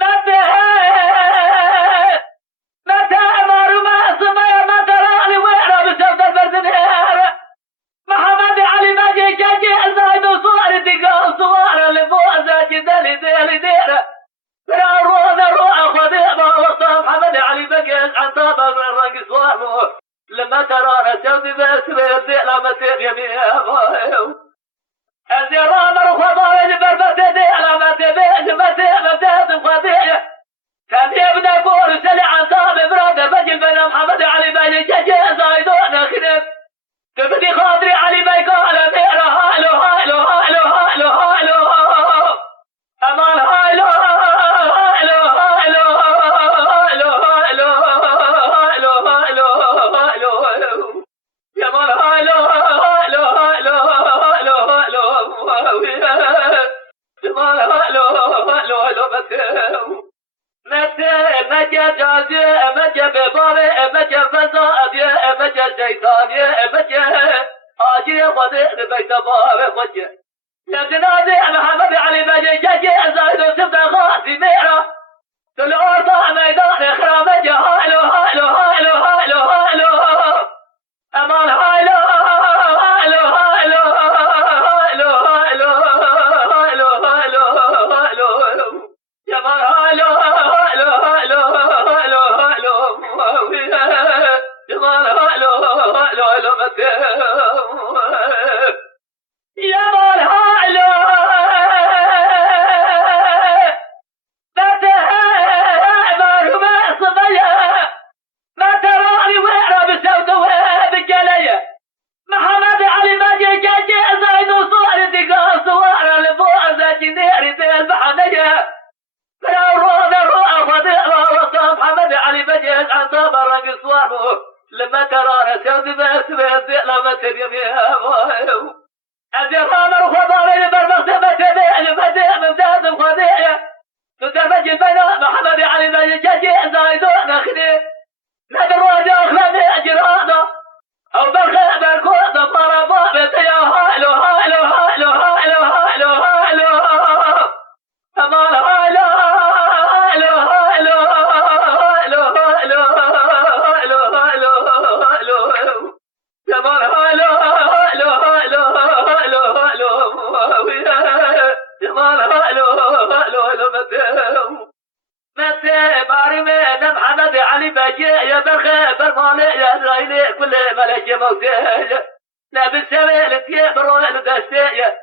متى متى أمر ما سمي ما تراني ويرا بسبب البرزنير محمد علي ماجي جاجي زايد وصور دقال صور لفوزة جدالي ديلي ديرة روضة روح خديبة وصام محمد علي بقيت عن طابق الرقص وامو لما ترانا سودي بس بيرزي لما تبيبي أبوه الزرام الخضار بربتي دي لما تبيج متى خديبة كان يبدأ كور سلي عن طابق برادة بجل بنا محمد علي ماجي جاجي زايدون خديب تبدي خاطري علي بيقال ميرا هايلو هايلو هايلو هايلو هايلو أمان هايلو هايلو هايلو هايلو هايلو هايلو هايلو هايلو يا مان هايلو هايلو هايلو هايلو هايلو يا مان هايلو هايلو هايلو متى جازي متى بباري متى فساد متى شيطان متى آجي خدي بيت بابي خدي يا جنازي محمد علي ماجي جاجي زايد وسبت خاصي ميرا الأرض ميدان خرامجي هايلو هايلو هايلو هايلو هايلو أمان هايلو هايلو هايلو هايلو هايلو هايلو هايلو هايلو يا مان هايلو هايلو هايلو هايلو هايلو يا مان هايلو هايلو هايلو يا مان هايلو متى أمر ما صبيا ما تراني ويرا بسود وبجلية محمد علي ماجي جاجي زايد وصور دقال صور لفوزة جنيري ذي البحنية روضة روح خديبة وصام محمد علي بجيز عن طاب الرقص وامو لما ترانا سودي بس بيزي لما تبيبي أبوه الزرام الخضار بربخت متبيع مديع ممتاز خديع تتفجي بنا محمد علي بجيز جاجي زايدون خديع نادر وجه خلاني أجرانا أو برخي بركوضة مرابا بيتيا هايلو هايلو هايلو هايلو هايلو هايلو أمان هايلو هايلو هايلو هايلو هايلو هايلو هايلو هايلو أمان هايلو هايلو هايلو هايلو هايلو أمان هايلو هايلو هايلو متى بارمي محمد علي بجي يا برخي برماني يا زايلي كل ملك موتي لا بالسوي لتيه بروح لدستيه